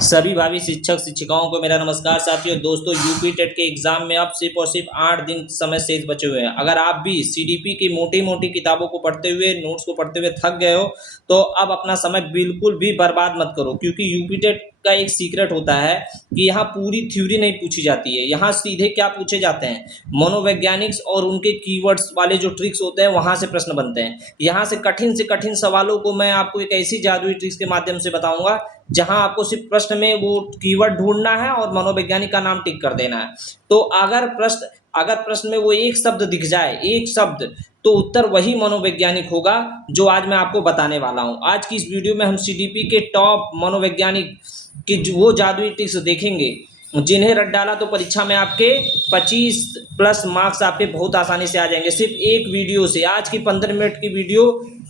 सभी भावी शिक्षक शिक्षिकाओं को मेरा नमस्कार। साथियों दोस्तों, यूपी टेट के एग्जाम में अब सिर्फ और सिर्फ 8 दिन समय शेष बचे हुए हैं। अगर आप भी सीडीपी की मोटी मोटी किताबों को पढ़ते हुए, नोट्स को पढ़ते हुए थक गए हो, तो अब अपना समय बिल्कुल भी बर्बाद मत करो, क्योंकि यूपी टेट का एक सीक्रेट होता है कि यहाँ पूरी थ्योरी नहीं पूछी जाती है। यहाँ सीधे क्या पूछे जाते हैं, मनोवैज्ञानिक्स और उनके कीवर्ड्स वाले जो ट्रिक्स होते हैं वहां से प्रश्न बनते हैं। यहाँ से कठिन सवालों को मैं आपको एक ऐसी जादुई ट्रिक्स के माध्यम से बताऊंगा जहां आपको सिर्फ प्रश्न में वो कीवर्ड ढूंढना है और मनोवैज्ञानिक का नाम टिक कर देना है। तो अगर प्रश्न में वो एक शब्द दिख जाए, एक शब्द, तो उत्तर वही मनोवैज्ञानिक होगा जो आज मैं आपको बताने वाला हूं। आज की इस वीडियो में हम सीडीपी के टॉप मनोवैज्ञानिक की वो जादुई ट्रिक्स देखेंगे जिन्हें रट डाला तो परीक्षा में आपके 25+ मार्क्स आपके बहुत आसानी से आ जाएंगे, सिर्फ एक वीडियो से। आज की 15 मिनट की वीडियो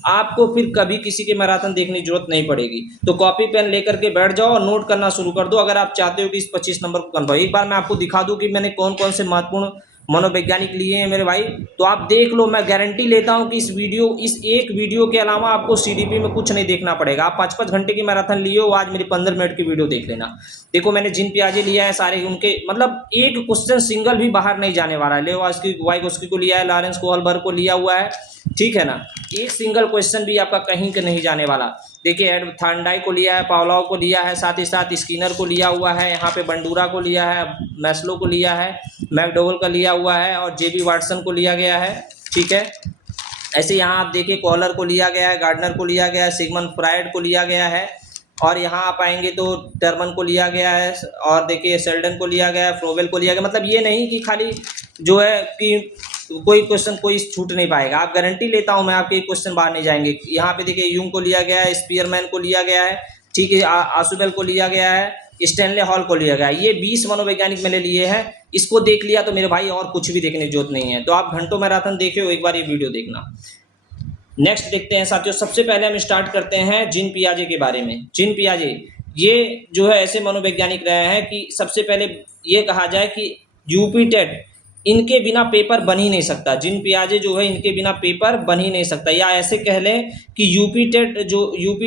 आपको फिर कभी किसी के मैराथन देखने की जरूरत नहीं पड़ेगी। तो कॉपी पेन लेकर के बैठ जाओ और नोट करना शुरू कर दो अगर आप चाहते हो कि इस 25 नंबर को कन्फर्म। एक बार मैं आपको दिखा दूं कि मैंने कौन कौन से महत्वपूर्ण मनोवैज्ञानिक लिए हैं मेरे भाई, तो आप देख लो। मैं गारंटी लेता हूं कि इस एक वीडियो के अलावा आपको सीडीपी में कुछ नहीं देखना पड़ेगा। आप 5-5 घंटे की मैराथन लिए हो, आज मेरी 15 मिनट की वीडियो देख लेना। देखो, मैंने जिन पियाजे लिया है सारे उनके, मतलब एक क्वेश्चन सिंगल भी बाहर नहीं जाने वाला है। लेवास्की वाइगोस्की को लिया है, लॉरेंस कोहलबर्ग को लिया हुआ है, ठीक है ना। एक सिंगल क्वेश्चन भी आपका कहीं के नहीं जाने वाला। देखिए, एड थांडाई को लिया है, पावलाव को लिया है, साथ ही साथ स्किनर को लिया हुआ है, यहाँ पे बंडूरा को लिया है, मैस्लो को लिया है, मैकडोवल का लिया हुआ है और जेबी वाटसन को लिया गया है, ठीक है। ऐसे यहाँ आप देखिए, कॉलर को लिया गया है, गार्डनर को लिया गया है, सिगमंड फ्राइड को लिया गया है, और यहाँ आप आएंगे तो टर्मन को लिया गया है, और देखिए सेल्डन को लिया गया है, फ्रोवेल को लिया गया। मतलब ये नहीं कि खाली जो है कि कोई क्वेश्चन कोई छूट नहीं पाएगा। आप गारंटी लेता हूं मैं, आपके क्वेश्चन बाहर नहीं जाएंगे। यहाँ पे देखिए, यूंग को लिया गया है, स्पीयरमैन को लिया गया है, ठीक है, आसुबेल को लिया गया है, स्टैनले हॉल को लिया गया है। ये 20 मनोवैज्ञानिक मैंने लिए हैं। इसको देख लिया तो मेरे भाई और कुछ भी देखने की जरूरत नहीं है। तो आप घंटों मैराथन देखे हो, एक बार ये वीडियो देखना। नेक्स्ट देखते हैं साथियों। सबसे पहले हम स्टार्ट करते हैं जिन पियाजे के बारे में। जिन पियाजे ये जो है ऐसे मनोवैज्ञानिक रहे हैं कि सबसे पहले ये कहा जाए कि यूपी टेट इनके बिना पेपर बन ही नहीं सकता। जिन पियाजे जो है इनके बिना पेपर बन ही नहीं सकता, या ऐसे कह लें कि यूपी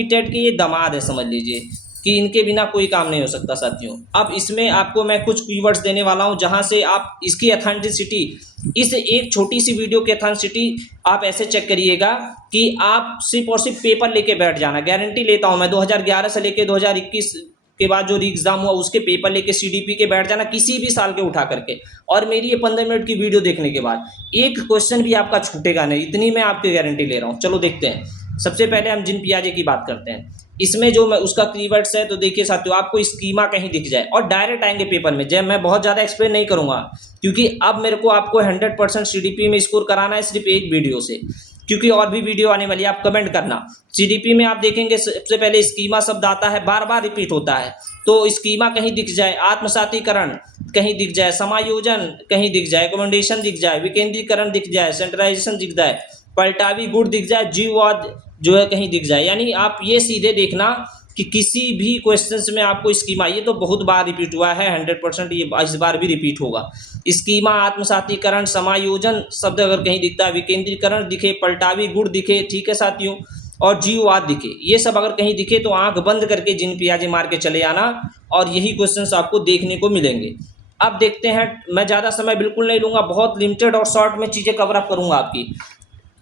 टेट के ये दामाद है, समझ लीजिए कि इनके बिना कोई काम नहीं हो सकता साथियों। अब इसमें आपको मैं कुछ कीवर्ड्स देने वाला हूं जहां से आप इसकी ऑथेंटिसिटी, इस एक छोटी सी वीडियो की ऑथेंटिसिटी आप ऐसे चेक करिएगा कि आप सिर्फ और सिर्फ पेपर लेके बैठ जाना। गारंटी लेता हूं मैं, 2011 से लेके 2021 के बाद जो एग्जाम हुआ उसके पेपर लेके सीडीपी के बैठ जाना, किसी भी साल के उठा करके, और मेरी ये 15 मिनट की वीडियो देखने के बाद एक क्वेश्चन भी आपका छूटेगा नहीं, इतनी मैं आपकी गारंटी ले रहा हूँ। चलो देखते हैं। सबसे पहले हम जिन पियाजे की बात करते हैं। इसमें जो मैं उसका कीवर्ड्स है, तो देखिए साथियों, आपको स्कीमा कहीं दिख जाए और डायरेक्ट आएंगे पेपर में। जब मैं बहुत ज़्यादा एक्सप्लेन नहीं करूंगा, क्योंकि अब मेरे को आपको 100% सीडीपी में स्कोर कराना है सिर्फ एक वीडियो से, क्योंकि और भी वीडियो आने वाली है। आप कमेंट करना। सीडीपी में आप देखेंगे सबसे पहले स्कीमा शब्द आता है, बार बार रिपीट होता है। तो स्कीमा कहीं दिख जाए, आत्मसातीकरण कहीं दिख जाए, समायोजन कहीं दिख जाए, एकोमोडेशन दिख जाए, विकेंद्रीकरण दिख जाए, सेंट्रलाइजेशन दिख जाए, पलटावी गुण दिख जाए, जीववाद जो है कहीं दिख जाए, यानी आप ये सीधे देखना कि किसी भी क्वेश्चंस में आपको स्कीमा, ये तो बहुत बार रिपीट हुआ है, 100% ये इस बार भी रिपीट होगा। स्कीमा, आत्मसातीकरण, समायोजन शब्द अगर कहीं दिखता है, विकेंद्रीकरण दिखे, पलटावी गुण दिखे, ठीक है साथियों, और जीववाद दिखे, ये सब अगर कहीं दिखे तो आंख बंद करके जिन पियाजे मार के चले आना, और यही क्वेश्चंस आपको देखने को मिलेंगे। अब देखते हैं, मैं ज़्यादा समय बिल्कुल नहीं लूंगा, बहुत लिमिटेड और शॉर्ट में चीज़ें कवर अप करूंगा। आपकी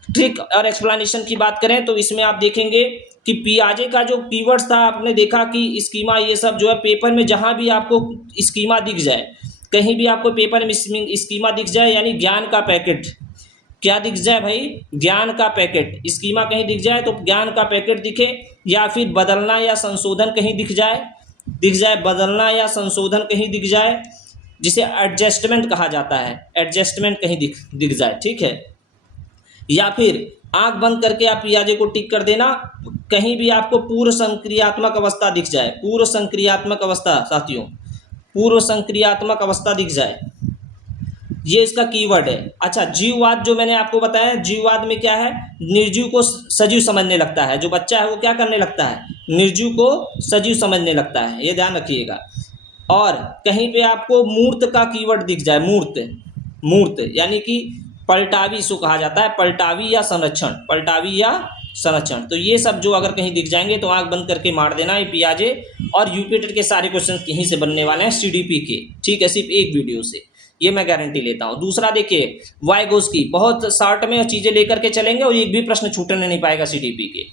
ट्रिक और एक्सप्लेनेशन की बात करें तो इसमें आप देखेंगे कि पियाजे का जो कीवर्ड्स था, आपने देखा कि स्कीमा, ये सब जो है पेपर में जहां भी आपको स्कीमा दिख जाए, कहीं भी आपको पेपर में स्कीमा दिख जाए, यानी ज्ञान का पैकेट, क्या दिख जाए भाई, ज्ञान का पैकेट। स्कीमा कहीं दिख जाए तो ज्ञान का पैकेट दिखे, या फिर बदलना या संशोधन कहीं दिख जाए, बदलना या संशोधन कहीं दिख जाए, जिसे एडजस्टमेंट कहा जाता है, एडजस्टमेंट कहीं दिख जाए, ठीक है। या फिर आंख बंद करके आप पियाजे को टिक कर देना, कहीं भी आपको पूर्व संक्रियात्मक अवस्था दिख जाए, पूर्व संक्रियात्मक अवस्था साथियों, पूर्व संक्रियात्मक अवस्था दिख जाए, ये इसका कीवर्ड है। अच्छा, जीववाद जो मैंने आपको बताया, जीववाद में क्या है, निर्जीव को सजीव समझने लगता है। जो बच्चा है वो क्या करने लगता है, निर्जीव को सजीव समझने लगता है, ये ध्यान रखिएगा। और कहीं पे आपको मूर्त का कीवर्ड दिख जाए, मूर्त यानी कि पलटावी, इसको कहा जाता है पलटावी या संरक्षण, पलटावी या संरक्षण। तो ये सब जो अगर कहीं दिख जाएंगे तो आंख बंद करके मार देना, ये पियाजे। और यूपीटेट के सारे क्वेश्चन यहीं से बनने वाले हैं सीडीपी के, ठीक है, सिर्फ एक वीडियो से, ये मैं गारंटी लेता हूँ। दूसरा देखिए वाइगोस्की, बहुत शॉर्ट में चीजें लेकर के चलेंगे और एक भी प्रश्न छूटने नहीं पाएगा सीडीपी के।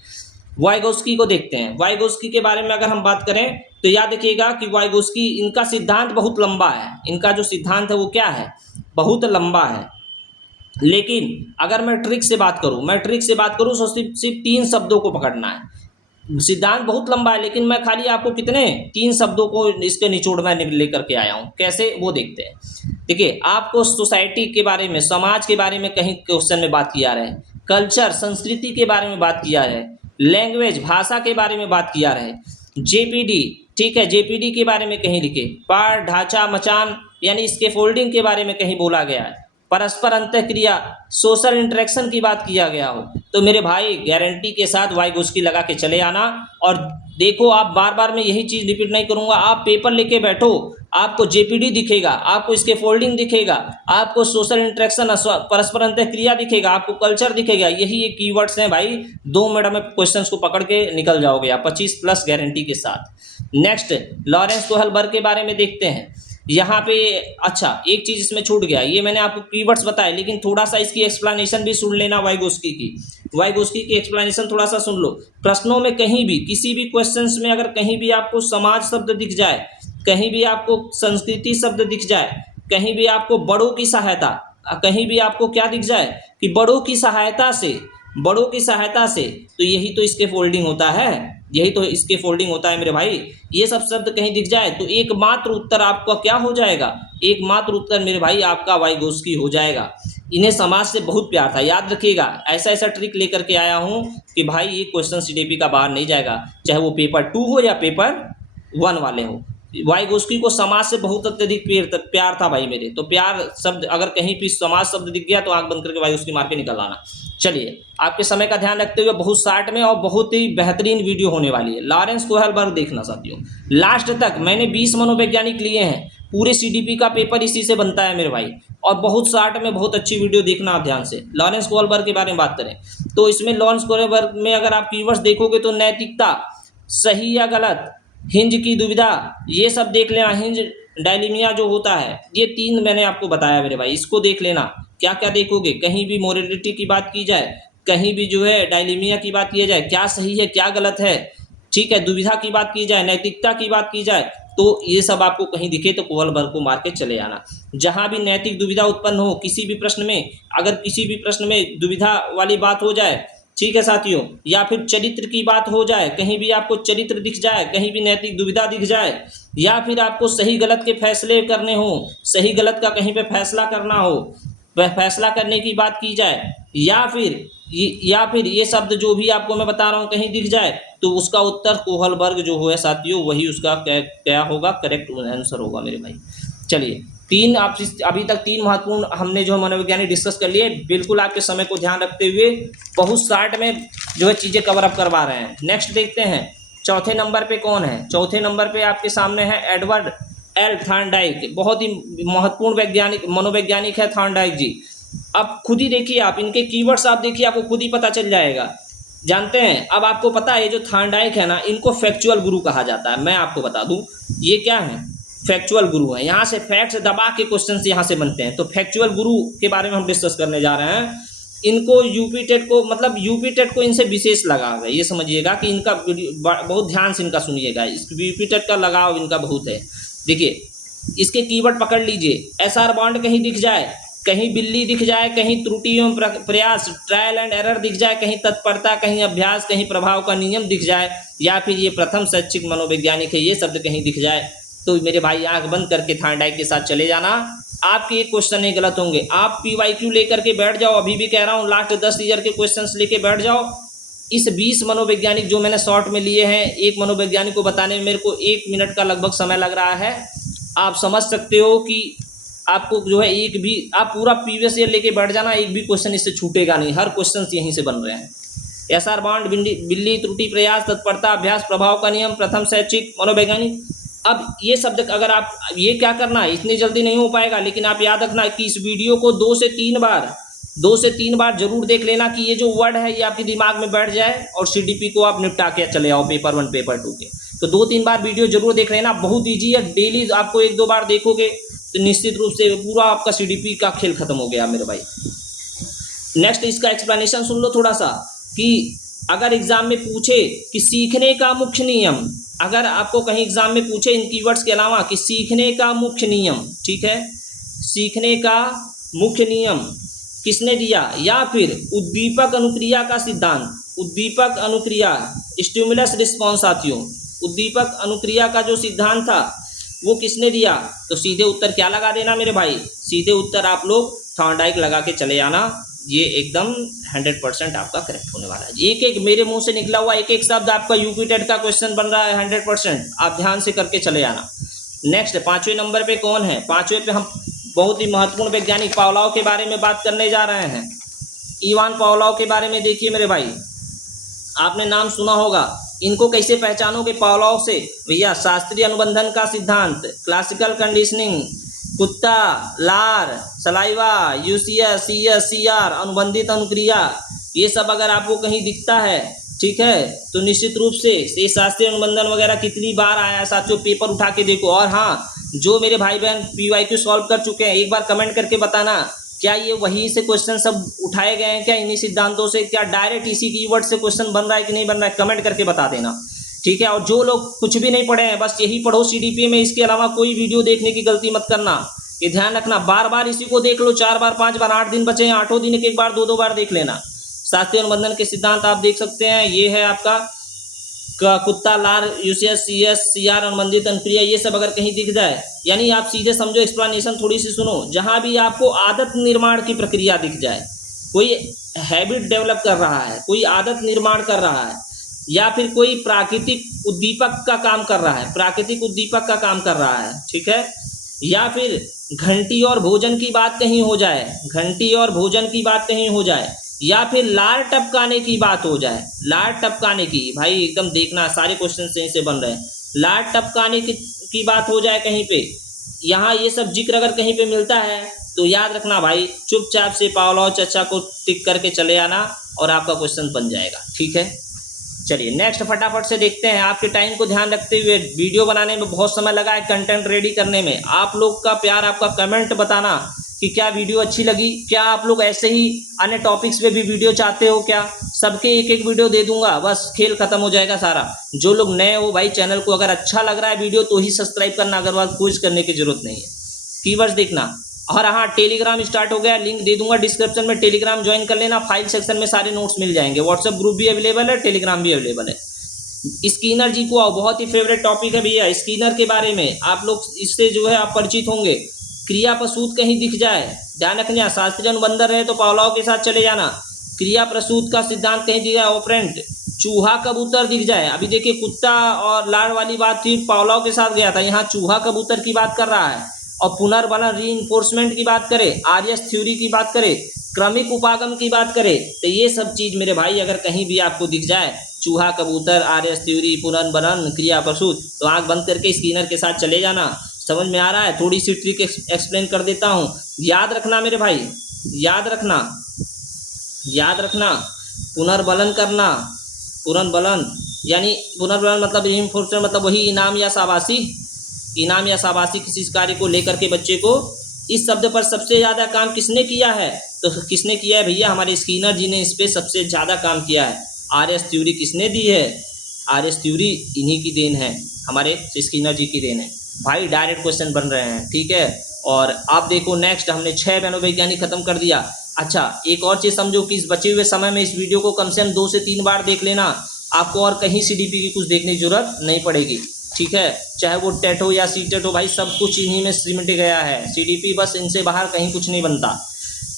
वाइगोस्की को देखते हैं। वाइगोस्की के बारे में अगर हम बात करें तो याद रखिएगा कि वाइगोस्की, इनका सिद्धांत बहुत लंबा है, इनका जो सिद्धांत है वो क्या है, बहुत लंबा है। लेकिन अगर मैं ट्रिक से बात करूं तो सिर्फ 3 शब्दों को पकड़ना है। सिद्धांत बहुत लंबा है लेकिन मैं खाली आपको कितने 3 शब्दों को इसके निचोड़ में लेकर के आया हूँ। कैसे, वो देखते हैं। देखिए, आपको सोसाइटी के बारे में, समाज के बारे में कहीं क्वेश्चन में बात किया रहे, कल्चर संस्कृति के बारे में बात किया है, लैंग्वेज भाषा के बारे में बात किया रहे, जेपीडी, ठीक है, जेपीडी के बारे में कहीं लिखे, पाठ ढांचा मचान यानी इसके फोल्डिंग के बारे में कहीं बोला गया है, परस्पर अंतःक्रिया सोशल इंटरेक्शन की बात किया गया हो, तो मेरे भाई गारंटी के साथ वाइगोस्की लगा के चले आना। और देखो, आप बार बार मैं यही चीज़ रिपीट नहीं करूंगा, आप पेपर लेके बैठो, आपको जेपीडी दिखेगा, आपको इसके फोल्डिंग दिखेगा, आपको सोशल इंटरेक्शन परस्पर अंतःक्रिया दिखेगा, आपको कल्चर दिखेगा, यही ये कीवर्ड्स हैं भाई। 2 मिनट में क्वेश्चन को पकड़ के निकल जाओगे आप 25+ गारंटी के साथ। नेक्स्ट, लॉरेंस कोहलबर्ग के बारे में देखते हैं। यहाँ पे अच्छा एक चीज़ इसमें छूट गया, ये मैंने आपको कीवर्ड्स बताए लेकिन थोड़ा सा इसकी एक्सप्लेनेशन भी सुन लेना। वाइगोस्की की एक्सप्लेनेशन थोड़ा सा सुन लो। प्रश्नों में कहीं भी, किसी भी क्वेश्चंस में अगर कहीं भी आपको समाज शब्द दिख जाए, कहीं भी आपको संस्कृति शब्द दिख जाए, कहीं भी आपको बड़ों की सहायता, कहीं भी आपको क्या दिख जाए कि बड़ों की सहायता से, तो यही तो इसके फोल्डिंग होता है, मेरे भाई। ये सब शब्द कहीं दिख जाए तो एकमात्र उत्तर आपका क्या हो जाएगा, एकमात्र उत्तर मेरे भाई आपका वाइगोस्की हो जाएगा। इन्हें समाज से बहुत प्यार था, याद रखिएगा। ऐसा ट्रिक लेकर के आया हूँ कि भाई ये क्वेश्चन सीडीपी का बाहर नहीं जाएगा, चाहे वो पेपर 2 हो या पेपर 1 वाले हो। वाइगोस्की को समाज से बहुत अत्यधिक प्यार था भाई मेरे। तो प्यार शब्द अगर कहीं भी समाज शब्द दिख गया तो आंख बंद करके वाइगोस्की मार के निकल आना। चलिए, आपके समय का ध्यान रखते हुए बहुत शॉर्ट में और बहुत ही बेहतरीन वीडियो होने वाली है। लॉरेंस कोहलबर्ग देखना साथियों, लास्ट तक मैंने 20 मनोवैज्ञानिक लिए हैं, पूरे सीडीपी का पेपर इसी से बनता है मेरे भाई। और बहुत शॉर्ट में बहुत अच्छी वीडियो देखना आप ध्यान से। लॉरेंस कोहलबर्ग के बारे में बात करें तो इसमें लॉरेंस कोहलबर्ग में अगर आप कीवर्ड्स देखोगे तो नैतिकता, सही या गलत, हिंज की दुविधा, ये सब देख लेना। हिंज डायलीमिया जो होता है, ये 3 मैंने आपको बताया मेरे भाई, इसको देख लेना। क्या क्या देखोगे, कहीं भी मोरलिटी की बात की जाए, कहीं भी जो है डायलीमिया की बात की जाए, क्या सही है क्या गलत है, ठीक है, दुविधा की बात की जाए, नैतिकता की बात की जाए, तो ये सब आपको कहीं दिखे तो कोहलबर्ग को मार के चले आना। जहां भी नैतिक दुविधा उत्पन्न हो किसी भी प्रश्न में, अगर किसी भी प्रश्न में दुविधा वाली बात हो जाए, ठीक है साथियों, या फिर चरित्र की बात हो जाए, कहीं भी आपको चरित्र दिख जाए, कहीं भी नैतिक दुविधा दिख जाए, या फिर आपको सही गलत के फैसले करने हो, सही गलत का कहीं पे फैसला करना हो, वह फैसला करने की बात की जाए, या फिर ये शब्द जो भी आपको मैं बता रहा हूँ कहीं दिख जाए, तो उसका उत्तर कोहलबर्ग जो है साथियों, वही उसका क्या होगा, करेक्ट आंसर होगा मेरे भाई। चलिए, 3 आप अभी तक 3 महत्वपूर्ण हमने जो मनोवैज्ञानिक डिस्कस कर लिए, बिल्कुल आपके समय को ध्यान रखते हुए बहुत शॉर्ट में जो है चीज़ें कवर अप करवा रहे हैं। नेक्स्ट देखते हैं, चौथे नंबर पे कौन है। चौथे नंबर पे आपके सामने है एडवर्ड एल थॉर्नडाइक, बहुत ही महत्वपूर्ण मनोवैज्ञानिक है थॉर्नडाइक जी। अब खुद ही देखिए, आप इनके कीवर्ड्स आप देखिए, आपको खुद ही पता चल जाएगा। जानते हैं, अब आपको पता है ये जो थॉर्नडाइक है ना, इनको फैक्चुअल गुरु कहा जाता है। मैं आपको बता दूं, ये क्या है, फैक्चुअल गुरु है। यहाँ से फैक्ट्स दबा के क्वेश्चन यहाँ से बनते हैं। तो फैक्चुअल गुरु के बारे में हम डिस्कस करने जा रहे हैं। इनको यूपी टेट को इनसे विशेष लगाव है, ये समझिएगा कि इनका बहुत ध्यान से इनका सुनिएगा, इस यूपी टेट का लगाव इनका बहुत है। देखिए, इसके कीवर्ड पकड़ लीजिए, एसआर बॉन्ड कहीं दिख जाए, कहीं बिल्ली दिख जाए, कहीं त्रुटि एवं प्रयास ट्रायल एंड एरर दिख जाए, कहीं तत्परता, कहीं अभ्यास, कहीं प्रभाव का नियम दिख जाए, या फिर ये प्रथम शैक्षिक मनोवैज्ञानिक है, ये शब्द कहीं दिख जाए, तो मेरे भाई आंख बंद करके थॉर्नडाइक के साथ चले जाना। आपके एक क्वेश्चन नहीं गलत होंगे। आप पीवाईक्यू लेकर के बैठ जाओ, अभी भी कह रहा हूँ, लास्ट 10 ईयर के क्वेश्चंस लेके बैठ जाओ। इस 20 मनोवैज्ञानिक जो मैंने शॉर्ट में लिए हैं, एक मनोवैज्ञानिक को बताने में मेरे को 1 मिनट का लगभग समय लग रहा है। आप समझ सकते हो कि आपको जो है एक भी, आप पूरा प्रीवियस ईयर लेके बैठ जाना, एक भी क्वेश्चन इससे छूटेगा नहीं, हर क्वेश्चन यहीं से बन रहे हैं। एसआर बॉन्ड, बिल्ली, त्रुटि, प्रयास, तत्परता, अभ्यास, प्रभाव का नियम, प्रथम शैक्षिक मनोवैज्ञानिक। अब ये शब्द अगर आप, ये क्या करना है, इतनी जल्दी नहीं हो पाएगा, लेकिन आप याद रखना कि इस वीडियो को 2 से 3 बार 2 से 3 बार जरूर देख लेना कि ये जो वर्ड है ये आपके दिमाग में बैठ जाए और सीडीपी को आप निपटा के चले आओ पेपर 1 पेपर 2 के। तो 2-3 बार वीडियो जरूर देख लेना, बहुत ईजी है। डेली आपको 1-2 बार देखोगे तो निश्चित रूप से पूरा आपका सीडीपी का खेल खत्म हो गया मेरे भाई। नेक्स्ट इसका एक्सप्लेनेशन सुन लो थोड़ा सा कि अगर एग्जाम में पूछे कि सीखने का मुख्य नियम, अगर आपको कहीं एग्जाम में पूछे इन कीवर्ड्स के अलावा कि सीखने का मुख्य नियम, ठीक है, सीखने का मुख्य नियम किसने दिया, या फिर उद्दीपक अनुक्रिया का सिद्धांत, उद्दीपक अनुक्रिया स्टिमुलस रिस्पॉन्स साथियों, उद्दीपक अनुक्रिया का जो सिद्धांत था वो किसने दिया, तो सीधे उत्तर क्या लगा देना मेरे भाई, सीधे उत्तर आप लोग थॉर्नडाइक लगा के चले आना। ये एकदम 100% आपका करेक्ट होने वाला है। एक एक मेरे मुंह से निकला हुआ एक एक शब्द आपका यूपी टेट का क्वेश्चन बन रहा है 100%, आप ध्यान से करके चले आना। नेक्स्ट 5वें नंबर पे कौन है, 5वें पे हम बहुत ही महत्वपूर्ण वैज्ञानिक पावलोव के बारे में बात करने जा रहे हैं। इवान पावलोव के बारे में देखिए मेरे भाई, आपने नाम सुना होगा। इनको कैसे पहचानोगे पावलोव से भैया, शास्त्रीय अनुबंधन का सिद्धांत, क्लासिकल कंडीशनिंग, कुत्ता, लार, सलाइवा, यूसीएस, सीएस, सीआर, अनुबंधित अनुक्रिया, ये सब अगर आपको कहीं दिखता है, ठीक है, तो निश्चित रूप से ये शास्त्रीय अनुबंधन वगैरह कितनी बार आया है साथियों, पेपर उठा के देखो। और हाँ, जो मेरे भाई बहन पीवाईक्यू सॉल्व कर चुके हैं एक बार कमेंट करके बताना, क्या ये वहीं से क्वेश्चन सब उठाए गए हैं क्या, इन्हीं सिद्धांतों से, क्या डायरेक्ट इसी कीवर्ड से क्वेश्चन बन रहा है कि नहीं बन रहा है, कमेंट करके बता देना, ठीक है। और जो लोग कुछ भी नहीं पढ़े हैं बस यही पढ़ो सीडीपी में, इसके अलावा कोई वीडियो देखने की गलती मत करना, ये ध्यान रखना। बार बार इसी को देख लो, 4 बार 5 बार, 8 दिन बचे हैं, 8 दिन एक बार 2 बार देख लेना। शास्त्रीय अनुबंधन के सिद्धांत आप देख सकते हैं, ये है आपका कुत्ता, लार, यूसीएस, सीएस, सीआर, अनुबंधित अनुक्रिया, ये सब अगर कहीं दिख जाए, यानी आप सीधे समझो, एक्सप्लेनेशन थोड़ी सी सुनो, जहां भी आपको आदत निर्माण की प्रक्रिया दिख जाए, कोई हैबिट डेवलप कर रहा है, कोई आदत निर्माण कर रहा है, या फिर कोई प्राकृतिक उद्दीपक का काम कर रहा है, प्राकृतिक उद्दीपक का काम कर रहा है, ठीक है, या फिर घंटी और भोजन की बात कहीं हो जाए, घंटी और भोजन की बात कहीं हो जाए, या फिर लार टपकाने की बात हो जाए, लार टपकाने की, भाई एकदम देखना सारे क्वेश्चन सही से बन रहे हैं, लार टपकाने की बात हो जाए कहीं पे, यहाँ ये सब जिक्र अगर कहीं पे मिलता है तो याद रखना भाई, चुपचाप से पावलोव चर्चा को टिक करके चले आना और आपका क्वेश्चन बन जाएगा, ठीक है। चलिए नेक्स्ट फटाफट से देखते हैं। आपके टाइम को ध्यान रखते हुए, वीडियो बनाने में बहुत समय लगा है, कंटेंट रेडी करने में, आप लोग का प्यार, आपका कमेंट बताना कि क्या वीडियो अच्छी लगी, क्या आप लोग ऐसे ही अन्य टॉपिक्स पे भी वीडियो चाहते हो क्या, सबके एक एक वीडियो दे दूंगा, बस खेल खत्म हो जाएगा सारा। जो लोग नए हो भाई, चैनल को अगर अच्छा लग रहा है वीडियो तो ही सब्सक्राइब करना, अगर बात क्विज करने की जरूरत नहीं है, कीवर्ड्स देखना। और हाँ, टेलीग्राम स्टार्ट हो गया, लिंक दे दूंगा डिस्क्रिप्शन में, टेलीग्राम ज्वाइन कर लेना, फाइल सेक्शन में सारे नोट्स मिल जाएंगे, व्हाट्सएप ग्रुप भी अवेलेबल है, टेलीग्राम भी अवेलेबल है। स्किनर जी को आओ, बहुत ही फेवरेट टॉपिक है भैया स्किनर के बारे में, आप लोग इससे जो है आप परिचित होंगे। क्रिया प्रसूत कहीं दिख जाए, ध्यान रखना, शास्त्रीय अनुबंधन रहे तो पावलोव के साथ चले जाना। क्रिया प्रसूत का सिद्धांत कहीं दिख जाए, ऑपरेंट, चूहा कबूतर दिख जाए, अभी देखिए कुत्ता और लाड़ वाली बात थी, पावलोव के साथ गया था, यहाँ चूहा कबूतर की बात कर रहा है। और पुनर्बलन रीइंफोर्समेंट की बात करें, आर्यस थ्योरी की बात करें, क्रमिक उपागम की बात करें, तो ये सब चीज मेरे भाई अगर कहीं भी आपको दिख जाए, चूहा कबूतर, आर्यस थ्योरी, पुनर्बलन, क्रिया प्रसूत, तो आंख बंद करके स्किनर के साथ चले जाना। समझ में आ रहा है? थोड़ी सी ट्रिक एक्सप्लेन कर देता हूँ, याद रखना मेरे भाई, याद रखना, याद रखना। पुनर्बलन करना, पुनर्बलन यानी पुनर्बलन मतलब रीइंफोर्समेंट मतलब वही इनाम या शाबाशी, इनाम या शाबाशी किसी कार्य को लेकर के बच्चे को। इस शब्द पर सबसे ज़्यादा काम किसने किया है, तो किसने किया है भैया, हमारे स्किनर जी ने इस पर सबसे ज़्यादा काम किया है। आर्यस थ्योरी किसने दी है, आर्यस थ्योरी इन्हीं की देन है, हमारे स्किनर जी की देन है भाई। डायरेक्ट क्वेश्चन बन रहे हैं, ठीक है। और आप देखो नेक्स्ट हमने 6 मनोवैज्ञानिक खत्म कर दिया। अच्छा, एक और चीज़ समझो कि इस बचे हुए समय में इस वीडियो को कम से कम 2 से 3 बार देख लेना, आपको और कहीं सीडीपी की कुछ देखने की जरूरत नहीं पड़ेगी, ठीक है। चाहे वो टेट हो या सीटेट हो भाई, सब कुछ इन्हीं में सिमट गया है, सीडीपी बस इनसे बाहर कहीं कुछ नहीं बनता।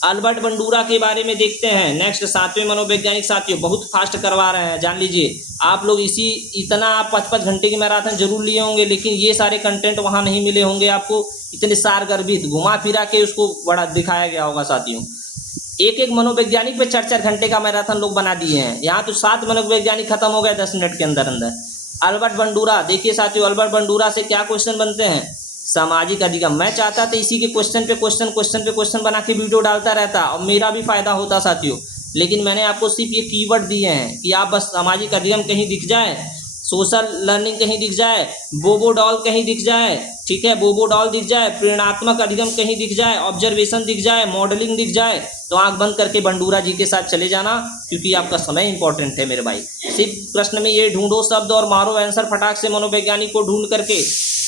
अल्बर्ट बंडूरा के बारे में देखते हैं नेक्स्ट, 7वें मनोवैज्ञानिक साथियों, बहुत फास्ट करवा रहे हैं, जान लीजिए आप लोग। इतना आप 5-5 घंटे की मैराथन जरूर लिए होंगे, लेकिन ये सारे कंटेंट वहाँ नहीं मिले होंगे आपको, इतने सारगर्भित घुमा फिरा के उसको बड़ा दिखाया गया होगा साथियों। एक एक मनोवैज्ञानिक पे 4-4 घंटे का मैराथन लोग बना दिए हैं, यहाँ तो 7 मनोवैज्ञानिक खत्म हो गए 10 मिनट के अंदर अंदर। अल्बर्ट बंडूरा देखिए साथियों, अल्बर्ट बंडूरा से क्या क्वेश्चन बनते हैं, सामाजिक अधिगम। मैं चाहता था इसी के क्वेश्चन पे क्वेश्चन बना के वीडियो डालता रहता और मेरा भी फायदा होता साथियों, लेकिन मैंने आपको सिर्फ ये कीवर्ड दिए हैं कि आप बस सामाजिक अधिगम कहीं दिख जाए, सोशल लर्निंग कहीं दिख जाए, बोबो डॉल कहीं दिख जाए, ठीक है, बोबो डॉल दिख जाए, प्रेरणात्मक अधिगम कहीं दिख जाए, ऑब्जर्वेशन दिख जाए, मॉडलिंग दिख जाए, तो आंख बंद करके बंडूरा जी के साथ चले जाना, क्योंकि आपका समय इंपॉर्टेंट है मेरे भाई। सिर्फ प्रश्न में ये ढूंढो शब्द और मारो आंसर फटाक से मनोवैज्ञानिक को ढूंढ करके,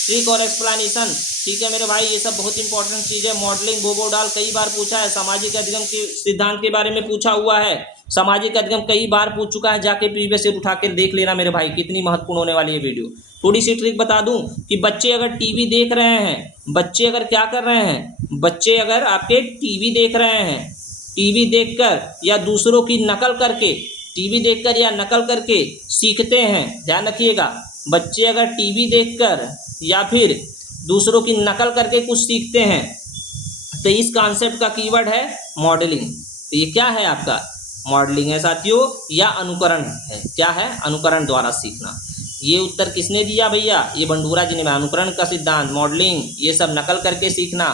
ट्रिक और एक्सप्लेनेशन, ठीक है मेरे भाई, ये सब बहुत इंपॉर्टेंट चीज़ है। मॉडलिंग, बोबो डॉल कई बार पूछा है, सामाजिक अधिगम के सिद्धांत के बारे में पूछा हुआ है, सामाजिक अधिगम कई बार पूछ चुका है, जाके प्रीवियस ईयर उठा के देख लेना मेरे भाई, कितनी महत्वपूर्ण होने वाली है वीडियो। थोड़ी सी ट्रिक बता दूं कि बच्चे अगर टीवी देख रहे हैं, बच्चे अगर क्या कर रहे हैं, बच्चे अगर आपके टीवी देख रहे हैं, टीवी देखकर या दूसरों की नकल करके, टीवी देखकर या नकल करके सीखते हैं, ध्यान रखिएगा, बच्चे अगर टीवी देखकर या फिर दूसरों की नकल करके कुछ सीखते हैं, तो इस कॉन्सेप्ट का कीवर्ड है मॉडलिंग। तो ये क्या है आपका? मॉडलिंग है साथियों, या अनुकरण है। क्या है? अनुकरण द्वारा सीखना। ये उत्तर किसने दिया भैया? ये बंडूरा जी ने। अनुकरण का सिद्धांत, मॉडलिंग, ये सब नकल करके सीखना।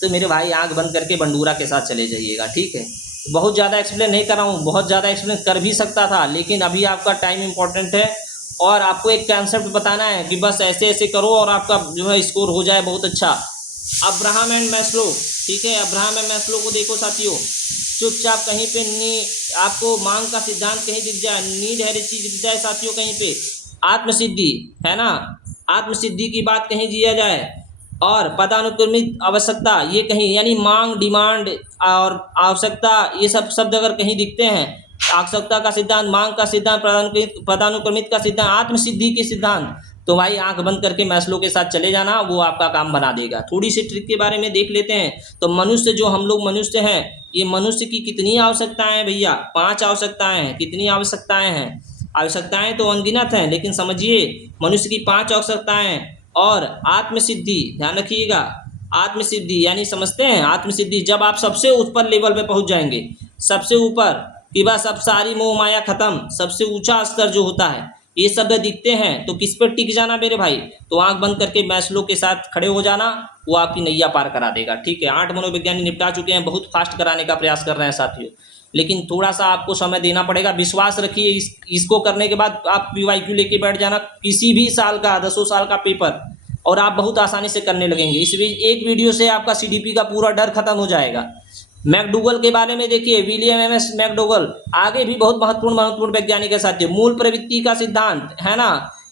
तो मेरे भाई आंख बंद करके बंडूरा के साथ चले जाइएगा, ठीक है। बहुत ज़्यादा एक्सप्लेन नहीं कर रहा हूँ, बहुत ज़्यादा एक्सप्लेन कर भी सकता था, लेकिन अभी आपका टाइम इंपॉर्टेंट है और आपको एक कॉन्सेप्ट बताना है कि बस ऐसे ऐसे करो और आपका जो है स्कोर हो जाए बहुत अच्छा। अब्राहम एंड मैस्लो, ठीक है, अब्राहम एंड मैस्लो को देखो साथियों, चुपचाप कहीं पे आपको मांग का सिद्धांत कहीं दिख जाए, नीड है चीज दिख जाए साथियों, कहीं पे आत्मसिद्धि है ना, आत्मसिद्धि की बात कहीं दिया जाए, और पदानुक्रमित आवश्यकता ये कहीं, यानी मांग, डिमांड और आवश्यकता, ये सब शब्द अगर कहीं दिखते हैं, आवश्यकता का सिद्धांत, मांग का सिद्धांत, पदानुक्रमित का सिद्धांत, आत्मसिद्धि के सिद्धांत, तो भाई आंख बंद करके मैस्लो के साथ चले जाना, वो आपका काम बना देगा। थोड़ी सी ट्रिक के बारे में देख लेते हैं। तो मनुष्य, जो हम लोग मनुष्य हैं, ये मनुष्य की कितनी आवश्यकताएं हैं भैया? 5 आवश्यकताएं हैं। कितनी आवश्यकताएं हैं? आवश्यकताएं तो अनगिनत हैं, लेकिन समझिए मनुष्य की 5 आवश्यकताएं हैं। और आत्मसिद्धि, ध्यान रखिएगा, आत्मसिद्धि यानी समझते हैं, आत्मसिद्धि जब आप सबसे ऊपर लेवल पे पहुंच जाएंगे, सबसे ऊपर कि बस अब सारी मोह माया खत्म, सबसे ऊंचा स्तर जो होता है, ये शब्द दिखते हैं, तो किस पर टिक जाना मेरे भाई? तो आंख बंद करके मैस्लो के साथ खड़े हो जाना, वो आपकी नैया पार करा देगा, ठीक है। 8 मनोविज्ञानी निपटा चुके हैं, बहुत फास्ट कराने का प्रयास कर रहे हैं साथियों, लेकिन थोड़ा सा आपको समय देना पड़ेगा। विश्वास रखिए, इसको करने के बाद आप PYQ लेके बैठ जाना, किसी भी साल का 10 साल का पेपर, और आप बहुत आसानी से करने लगेंगे। इस एक वीडियो से आपका CDP का पूरा डर खत्म हो जाएगा। मैकडूगल के बारे में देखिए, विलियम MS मैकडूगल, आगे भी बहुत महत्वपूर्ण वैज्ञानिक है साथियों। मूल प्रवृत्ति का सिद्धांत है ना,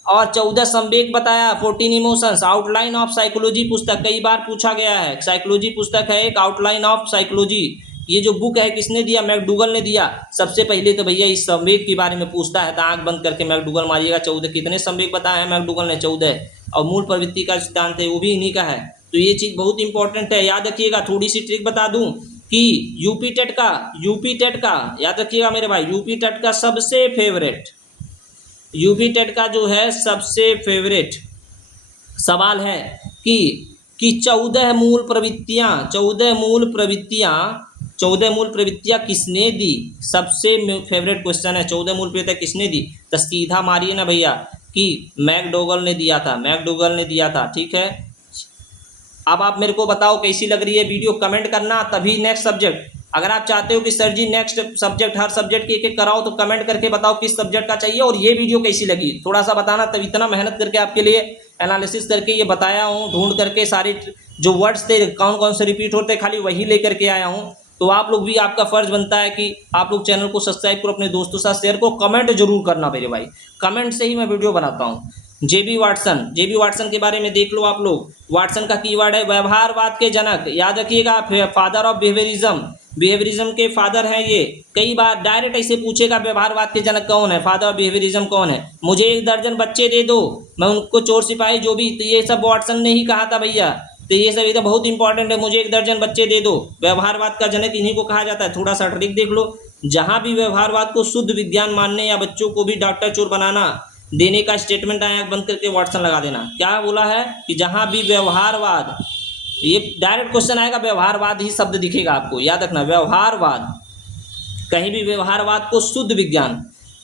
और 14 संवेग बताया, 14 इमोशंस, आउटलाइन ऑफ साइकोलॉजी पुस्तक कई बार पूछा गया है, साइकोलॉजी पुस्तक है एक, आउटलाइन ऑफ साइकोलॉजी। ये जो बुक है किसने दिया? मैकडूगल ने दिया। सबसे पहले तो भैया इस संवेग के बारे में पूछता है, तो आंख बंद करके मैकडूगल मारिएगा। 14 कितने संवेग बताए हैं मैकडूगल ने? 14। और मूल प्रवृत्ति का सिद्धांत है वो भी इन्हीं का है। तो ये चीज़ बहुत इंपॉर्टेंट है, याद रखिएगा। थोड़ी सी ट्रिक बता दूं कि यूपी टेट का याद रखिएगा मेरे भाई, यूपी टेट का सबसे फेवरेट, यूपी टेट का जो है सबसे फेवरेट सवाल है कि 14 मूल प्रवृत्तियां किसने दी? सबसे फेवरेट क्वेश्चन है, 14 मूल प्रवृत्तियां किसने दी? तो सीधा मारिए ना भैया कि मैकडूगल ने दिया था, ठीक है। अब आप मेरे को बताओ कैसी लग रही है वीडियो, कमेंट करना, तभी नेक्स्ट सब्जेक्ट। अगर आप चाहते हो कि सर जी नेक्स्ट सब्जेक्ट, हर सब्जेक्ट के एक कराओ, तो कमेंट करके बताओ किस सब्जेक्ट का चाहिए और ये वीडियो कैसी लगी, थोड़ा सा बताना। तब इतना मेहनत करके आपके लिए एनालिसिस करके ये बताया हूँ, ढूंढ करके सारे जो वर्ड्स थे कौन कौन से रिपीट होते खाली वही लेकर के आया हूँ। तो आप लोग भी, आपका फर्ज बनता है कि आप लोग चैनल को सब्सक्राइब करो, अपने दोस्तों के साथ शेयर करो, कमेंट जरूर करना मेरे भाई, कमेंट से ही मैं वीडियो बनाता हूँ। जेबी वाटसन के बारे में देख लो आप लोग। वाटसन का कीवर्ड है व्यवहारवाद के जनक, याद रखिएगा, फादर ऑफ बिहेवियरिज्म के फादर हैं ये। कई बार डायरेक्ट ऐसे पूछेगा व्यवहारवाद के जनक कौन है, फादर ऑफ बिहेवियरिज्म कौन है? मुझे 1 दर्जन बच्चे दे दो, मैं उनको चोर सिपाही जो भी, तो ये सब वाटसन ने ही कहा था भैया। तो ये सब एकदम बहुत इंपॉर्टेंट है, मुझे 1 दर्जन बच्चे दे दो, व्यवहारवाद का जनक इन्हीं को कहा जाता है। थोड़ा सा ट्रिक देख लो, जहाँ भी व्यवहारवाद को शुद्ध विज्ञान मानने या बच्चों को भी डॉक्टर चोर बनाना देने का स्टेटमेंट आया, बंद करके वाटसन लगा देना। क्या बोला है कि जहाँ भी व्यवहारवाद, ये डायरेक्ट क्वेश्चन आएगा, व्यवहारवाद ही शब्द दिखेगा आपको, याद रखना, व्यवहारवाद, कहीं भी व्यवहारवाद को शुद्ध विज्ञान,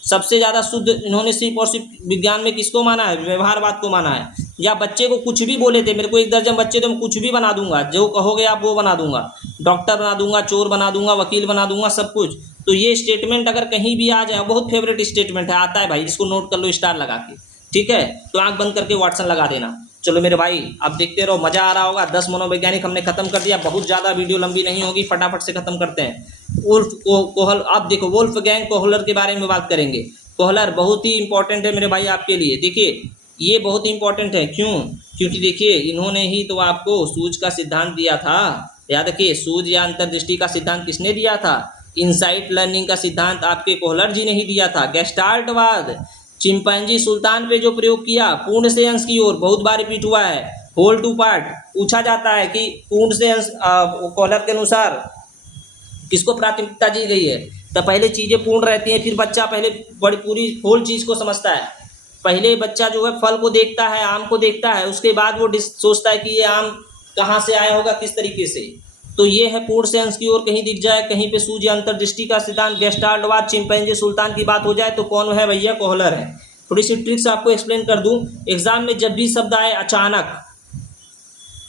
सबसे ज़्यादा शुद्ध इन्होंने सिर्फ और सिर्फ विज्ञान में किसको माना है? व्यवहारवाद को माना है। या बच्चे को कुछ भी बोले थे, मेरे को 1 दर्जन बच्चे तो मैं कुछ भी बना दूंगा, जो कहोगे आप वो बना दूंगा, डॉक्टर बना दूंगा, चोर बना दूंगा, वकील बना दूंगा, सब कुछ। तो ये स्टेटमेंट अगर कहीं भी आ जाए, बहुत फेवरेट स्टेटमेंट है, आता है भाई, इसको नोट कर लो स्टार लगा के, ठीक है। तो आंख बंद करके वाटसन लगा देना। चलो मेरे भाई, अब देखते रहो, मजा आ रहा होगा। 10 मनोवैज्ञानिक हमने खत्म कर दिया, बहुत ज़्यादा वीडियो लंबी नहीं होगी, फटाफट से खत्म करते हैं। वुल्फ कोहल, आप देखो वोल्फगैंग कोहलर के बारे में बात करेंगे। कोहलर बहुत ही इंपॉर्टेंट है मेरे भाई आपके लिए। देखिए ये बहुत इंपॉर्टेंट है, क्यों? क्योंकि देखिए इन्होंने ही तो आपको सूझ का सिद्धांत दिया था। याद रखिए, सूझ या अंतर्दृष्टि का सिद्धांत किसने दिया था? इनसाइट लर्निंग का सिद्धांत आपके कोहलर जी ने ही दिया था। गेस्टाल्टवाद, चिंपैंजी सुल्तान पे जो प्रयोग किया, पूर्ण से अंश की ओर, बहुत बार रिपीट हुआ है। होल टू पार्ट पूछा जाता है कि पूर्ण से अंश कोहलर के अनुसार किसको प्राथमिकता दी गई है? तो पहले चीज़ें पूर्ण रहती हैं, फिर बच्चा पहले बड़ी पूरी होल चीज़ को समझता है। पहले बच्चा जो है फल को देखता है, आम को देखता है, उसके बाद वो सोचता है कि ये आम कहाँ से आया होगा, किस तरीके से। तो ये है पूर्ण से अंश की ओर, कहीं दिख जाए, कहीं पे सूझ या अंतर्दृष्टि का सिद्धांत, गेस्टाल्टवाद, चिंपैंजी सुल्तान की बात हो जाए तो कौन है भैया? कोहलर है। थोड़ी सी ट्रिक्स आपको एक्सप्लेन कर दूं। एग्जाम में जब भी शब्द आए अचानक,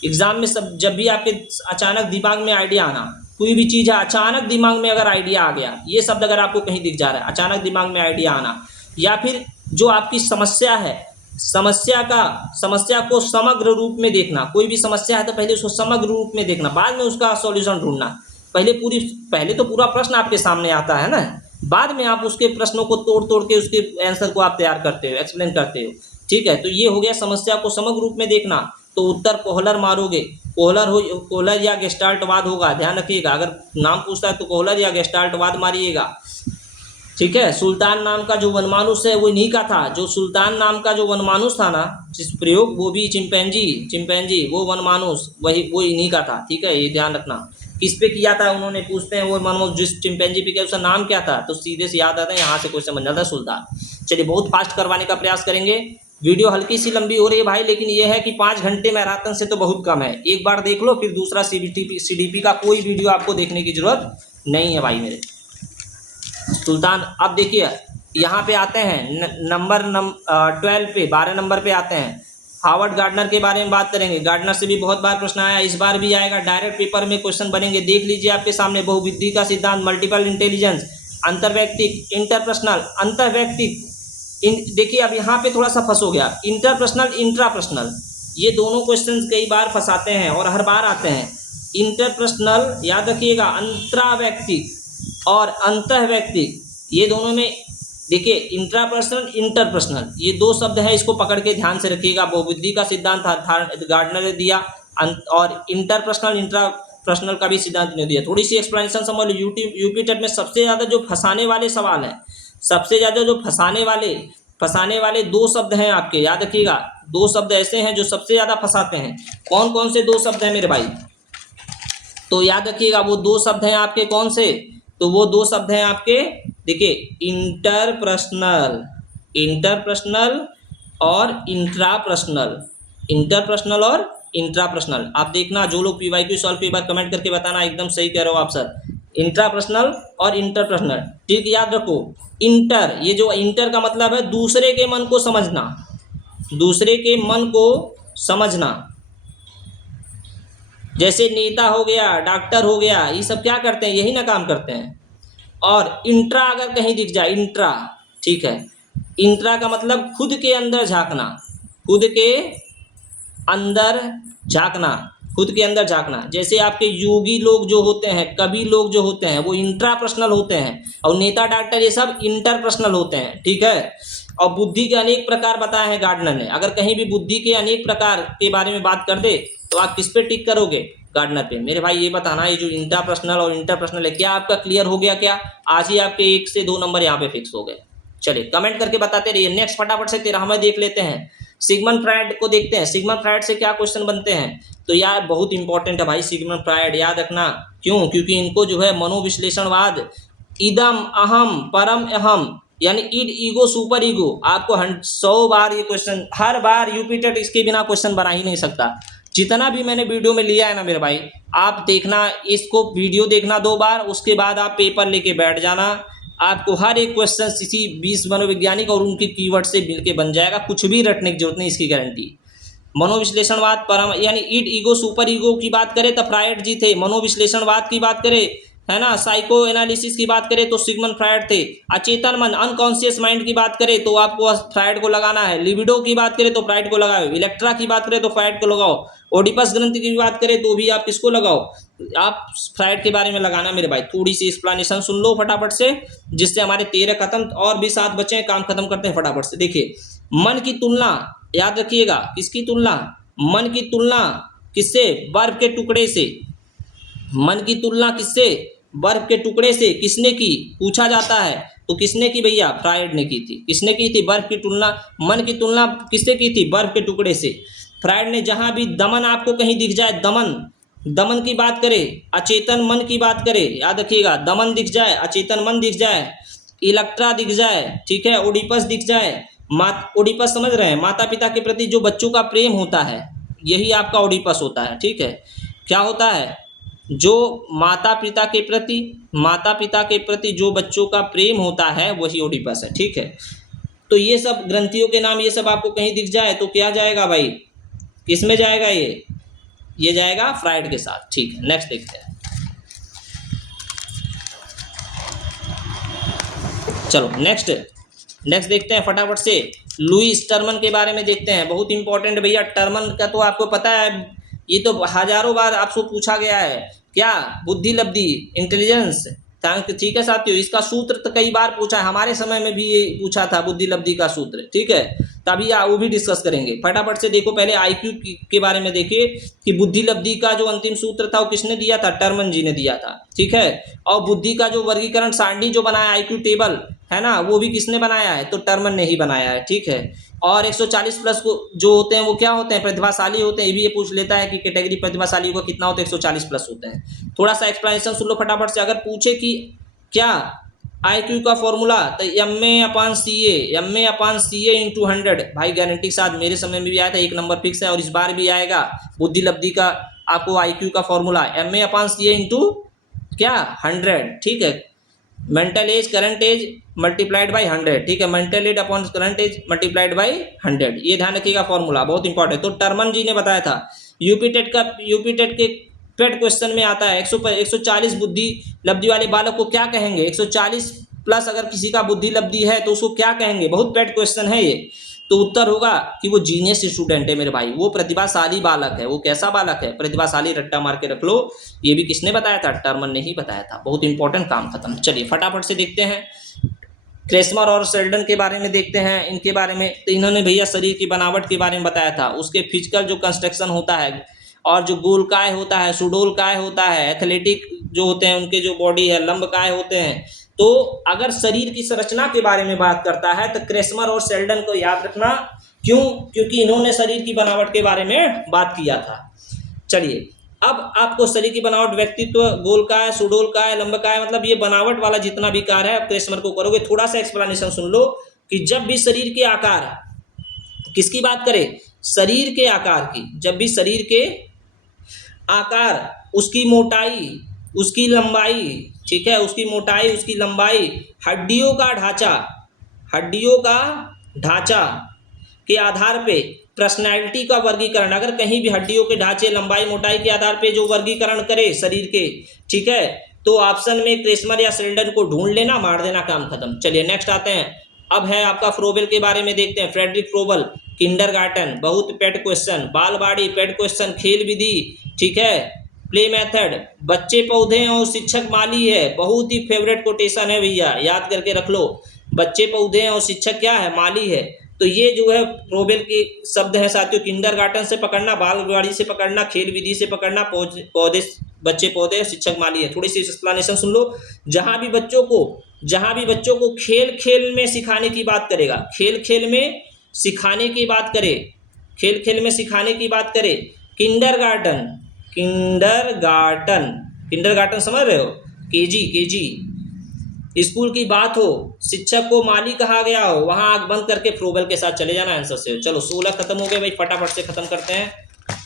एग्जाम में सब जब भी आपके अचानक दिमाग में आइडिया आना, कोई भी चीज़ है अचानक दिमाग में अगर आइडिया आ गया, ये शब्द अगर आपको कहीं दिख जा रहा है, अचानक दिमाग में आइडिया आना, या फिर जो आपकी समस्या है, समस्या को समग्र रूप में देखना। कोई भी समस्या है तो पहले उसको समग्र रूप में देखना, बाद में उसका सॉल्यूशन ढूंढना। पहले तो पूरा प्रश्न आपके सामने आता है ना, बाद में आप उसके प्रश्नों को तोड़ तोड़ के उसके आंसर को आप तैयार करते हो, एक्सप्लेन करते हो, ठीक है। तो ये हो गया समस्या को समग्र रूप में देखना। तो उत्तर कोहलर मारोगे, कोहलर या गेस्टाल्टवाद होगा, ध्यान रखिएगा। अगर नाम पूछता है तो कोहलर या गेस्टाल्टवाद मारिएगा, ठीक है। सुल्तान नाम का जो वनमानुष है वो इन्हीं का था। जो सुल्तान नाम का जो वनमानुष था ना, जिस प्रयोग, वो भी चिंपैंजी वो वनमानुष वो इन्हीं का था, ठीक है। ये ध्यान रखना। किस पे किया था उन्होंने, पूछते हैं वो वनमानुष जिस चिंपैंजी पे किया उसका नाम क्या था, तो सीधे से याद आता है, यहाँ से क्वेश्चन बन जाता है सुल्तान। चलिए बहुत फास्ट करवाने का प्रयास करेंगे। वीडियो हल्की सी लंबी हो रही है भाई, लेकिन ये है कि 5 घंटे मैराथन से तो बहुत कम है। एक बार देख लो, फिर दूसरा सीडीपी का कोई वीडियो आपको देखने की जरूरत नहीं है भाई मेरे। सुल्तान, अब देखिए यहाँ पे आते हैं नंबर 12 पे, 12 नंबर पे आते हैं। हावर्ड गार्डनर के बारे में बात करेंगे। गार्डनर से भी बहुत बार प्रश्न आया, इस बार भी आएगा, डायरेक्ट पेपर में क्वेश्चन बनेंगे। देख लीजिए आपके सामने, बहुविधि का सिद्धांत, मल्टीपल इंटेलिजेंस, अंतर्वैयक्तिक, इंटरपर्सनल, अंतर्वैयक्तिक। देखिए अब यहाँ पे थोड़ा सा फंस हो गया, इंटरपर्सनल, इंट्रापर्सनल, ये दोनों क्वेश्चन कई बार फंसाते हैं और हर बार आते हैं। इंटरपर्सनल याद रखिएगा, अंतरावैयक्तिक और अंतःवैयक्तिक, ये दोनों में देखिए इंट्रापर्सनल, इंटरपर्सनल, ये 2 शब्द हैं, इसको पकड़ के ध्यान से रखिएगा। बहुविधि का सिद्धांत गार्डनर ने दिया, और इंटरपर्सनल, इंट्रापर्सनल का भी सिद्धांत ने दिया। थोड़ी सी एक्सप्लेनेशन समझ लो। यूपी टेट में सबसे ज़्यादा जो फंसाने वाले सवाल हैं, सबसे ज़्यादा जो फंसाने वाले 2 शब्द हैं आपके, याद रखिएगा। 2 शब्द ऐसे हैं जो सबसे ज़्यादा फंसाते हैं। कौन कौन से 2 शब्द हैं मेरे भाई? तो याद रखिएगा, वो 2 शब्द हैं आपके, कौन से? तो वो 2 शब्द हैं आपके, देखिए, इंटरपर्सनल और इंट्रापर्सनल। इंटरपर्सनल और इंट्रापर्सनल, आप देखना, जो लोग पीवाईक्यू सॉल्व एक बार कमेंट करके बताना एकदम सही कह रहे हो आप सर। इंट्रापर्सनल और इंटरपर्सनल, ठीक, याद रखो। इंटर, ये जो इंटर का मतलब है दूसरे के मन को समझना, दूसरे के मन को समझना। जैसे नेता हो गया, डॉक्टर हो गया, ये सब क्या करते हैं? यही ना काम करते हैं। और इंट्रा अगर कहीं दिख जाए, इंट्रा, ठीक है, इंट्रा का मतलब खुद के अंदर झांकना, खुद के अंदर झांकना, खुद के अंदर झांकना। जैसे आपके योगी लोग जो होते हैं, कवि लोग जो होते हैं, वो इंट्रापर्सनल होते हैं, और नेता, डॉक्टर, ये सब इंटरपर्सनल होते हैं, ठीक है। और बुद्धि के अनेक प्रकार बताए हैं गार्डनर ने। अगर कहीं भी बुद्धि के अनेक प्रकार के बारे में बात कर दे तो आप किस पे टिक करोगे? गार्डनर पे। मेरे भाई ये बताना, ये जो इंट्रापर्सनल और इंटरपर्सनल है, क्या आपका क्लियर हो गया? क्या आज ही आपके 1 से 2 नंबर यहाँ पे फिक्स हो गए? चलिए कमेंट करके बताते रहिए। नेक्स्ट फटाफट से 13वां देख लेते हैं। सिगमंड फ्रायड को देखते हैं। सिगमंड फ्रायड से क्या क्वेश्चन बनते हैं? तो यार बहुत इंपॉर्टेंट है भाई सिगमंड फ्रायड, याद रखना। क्यों? क्योंकि इनको जो है मनोविश्लेषणवाद, इदम अहम परम अहम, यानी इड, ईगो, सुपर ईगो, आपको 100 बार ये क्वेश्चन, हर बार यूपी टेट इसके बिना क्वेश्चन बना ही नहीं सकता। जितना भी मैंने वीडियो में लिया है ना मेरे भाई, आप देखना, इसको वीडियो देखना 2 बार, उसके बाद आप पेपर लेके बैठ जाना, आपको हर एक क्वेश्चन किसी 20 मनोवैज्ञानिक और उनके कीवर्ड से मिलके बन जाएगा, कुछ भी रटने की जरूरत नहीं, इसकी गारंटी। मनोविश्लेषणवाद परम यानी ईड ईगो सुपर ईगो की बात करें तो फ्रायड जी थे। मनोविश्लेषणवाद की बात करें, है ना, साइको एनालिसिस की बात करें तो सिगमंड फ्रायड थे। अचेतन मन अनकॉन्शियस माइंड की बात करें तो आपको फ्रायड को लगाना है। लिबिडो की बात करें तो फ्रायड को लगाओ। इलेक्ट्रा की बात करें तो फ्रायड को लगाओ। ओडिपस ग्रंथि की बात करें तो भी आप किसको लगाओ, आप फ्रायड के बारे में लगाना मेरे भाई। थोड़ी सी एक्सप्लेनेशन सुन लो फटाफट से, जिससे हमारे 13 खत्म और भी 7 बचे हैं, काम खत्म करते हैं फटाफट से। देखिए, मन की तुलना याद रखिएगा, किसकी तुलना, मन की तुलना किससे, बर्फ के टुकड़े से। मन की तुलना किससे, बर्फ के टुकड़े से। किसने की, पूछा जाता है तो किसने की भैया, फ्रायड ने की थी। किसने की थी, बर्फ की तुलना, मन की तुलना किससे की थी, बर्फ के टुकड़े से। फ्रायड ने जहां भी दमन आपको कहीं दिख जाए, दमन, दमन की बात करें, अचेतन मन की बात करें, याद रखिएगा, दमन दिख जाए, अचेतन मन दिख जाए, इलेक्ट्रा दिख जाए, ठीक है, ओडिपस दिख जाए, ओडिपस समझ रहे हैं, माता पिता के प्रति जो बच्चों का प्रेम होता है, यही आपका ओडिपस होता है, ठीक है। क्या होता है, जो माता पिता के प्रति, माता पिता के प्रति जो बच्चों का प्रेम होता है वही ओडिपस है, ठीक है। तो ये सब ग्रंथियों के नाम, ये सब आपको कहीं दिख जाए तो क्या जाएगा भाई, किस में जाएगा, ये जाएगा फ्रायड के साथ, ठीक है। नेक्स्ट देखते हैं, चलो नेक्स्ट देखते हैं फटाफट से। लुईस टर्मन के बारे में देखते हैं, बहुत इंपॉर्टेंट भैया। टर्मन का तो आपको पता है, ये तो हजारों बार आपसे पूछा गया है, क्या, बुद्धि लब्धि, इंटेलिजेंस, ठीक है साथियों। इसका सूत्र तो कई बार पूछा है, हमारे समय में भी ये पूछा था, बुद्धि लब्धि का सूत्र, ठीक है। तभी वो भी डिस्कस करेंगे। फटाफट से देखो, पहले आईक्यू के बारे में देखिए कि बुद्धि लब्धि का जो अंतिम सूत्र था वो किसने दिया था, टर्मन जी ने दिया था, ठीक है। और बुद्धि का जो वर्गीकरण सारणी जो बनाया, आईक्यू टेबल, है ना, वो भी किसने बनाया है, तो टर्मन ने ही बनाया है, ठीक है। और 140 प्लस को जो होते हैं वो क्या होते हैं, प्रतिभाशाली होते हैं। ये भी ये पूछ लेता है कि कैटेगरी प्रतिभाशाली को कितना होता है, 140 प्लस होते हैं। थोड़ा सा एक्सप्लेनेशन सुन लो फटाफट से। अगर पूछे कि क्या आईक्यू का फॉर्मूला, तो MA/CA इंटू 100, भाई गारंटी के साथ मेरे समय में भी आया था, 1 नंबर फिक्स है और इस बार भी आएगा। बुद्धि लब्धि का आपको आईक्यू का फॉर्मूला MA/CA इंटू क्या 100, ठीक है। Mental age current age multiplied by 100, ठीक है। Mental age upon current age multiplied by 100, ये ध्यान रखिएगा फॉर्मूला, बहुत इंपॉर्टेंट। तो टर्मन जी ने बताया था। यूपी टेट के पेट क्वेश्चन में आता है, 140 बुद्धि लब्धि वाले बालक को क्या कहेंगे, 140 प्लस अगर किसी का बुद्धि लब्धि है तो उसको क्या कहेंगे, बहुत पेट क्वेश्चन है ये। तो उत्तर होगा कि वो जीनियस स्टूडेंट है मेरे भाई, वो प्रतिभाशाली बालक है। वो कैसा बालक है, प्रतिभाशाली, रट्टा मार के रख लो। ये भी किसने बताया था, टर्मन ने ही बताया था। बहुत इंपॉर्टेंट, काम खत्म। चलिए फटाफट से देखते हैं, क्रेस्मर और शेल्डन के बारे में देखते हैं। इनके बारे में तो इन्होंने भैया शरीर की बनावट के बारे में बताया था, उसके फिजिकल जो कंस्ट्रक्शन होता है, और जो गोलकाय होता है, सुडोलकाय होता है, एथलेटिक जो होते हैं उनके जो बॉडी है, लंबकाय होते हैं। तो अगर शरीर की संरचना के बारे में बात करता है तो क्रेस्मर और शेल्डन को याद रखना। क्यों, क्योंकि इन्होंने शरीर की बनावट के बारे में बात किया था। चलिए, अब आपको शरीर की बनावट, व्यक्तित्व, गोलकाय, सुडोलकाय, लंबकाय, मतलब ये बनावट वाला जितना भी कार्य है आप क्रेस्मर को करोगे। थोड़ा सा एक्सप्लेनेशन सुन लो कि जब भी शरीर के आकार, किसकी बात करें, शरीर के आकार की, जब भी शरीर के आकार, उसकी मोटाई, उसकी लंबाई, ठीक है, उसकी मोटाई, उसकी लंबाई, हड्डियों का ढांचा के आधार पे पर्सनैलिटी का वर्गीकरण। अगर कहीं भी हड्डियों के ढांचे, लंबाई, मोटाई के आधार पे जो वर्गीकरण करे शरीर के, ठीक है, तो ऑप्शन में क्रेस्मर या शेल्डन को ढूंढ लेना, मार देना, काम खत्म। चलिए नेक्स्ट आते हैं। अब है आपका फ्रोबेल के बारे में देखते हैं। फ्रेडरिक फ्रोबेल, किंडरगार्टन, बहुत पेट क्वेश्चन, बालवाड़ी पेट क्वेश्चन, खेल विधि, ठीक है, प्ले मेथड, बच्चे पौधे और शिक्षक माली है, बहुत ही फेवरेट कोटेशन है भैया, याद करके रख लो। बच्चे पौधे हैं और शिक्षक क्या है, माली है। तो ये जो है फ्रोबेल के शब्द हैं साथियों। किंडरगार्टन से पकड़ना, बालवाड़ी से पकड़ना, खेल विधि से पकड़ना, पौधे, बच्चे पौधे, शिक्षक माली है। थोड़ी सी एक्सप्लेनेशन सुन लो। जहां भी बच्चों को खेल खेल में सिखाने की बात करेगा, खेल खेल में सिखाने की बात करे, किंडरगार्टन समझ रहे हो, केजी स्कूल की बात हो, शिक्षक को माली कहा गया हो, वहां आंख बंद करके फ्रोबेल के साथ चले जाना आंसर से। चलो 16 खत्म हो गए भाई, फटाफट से खत्म करते हैं।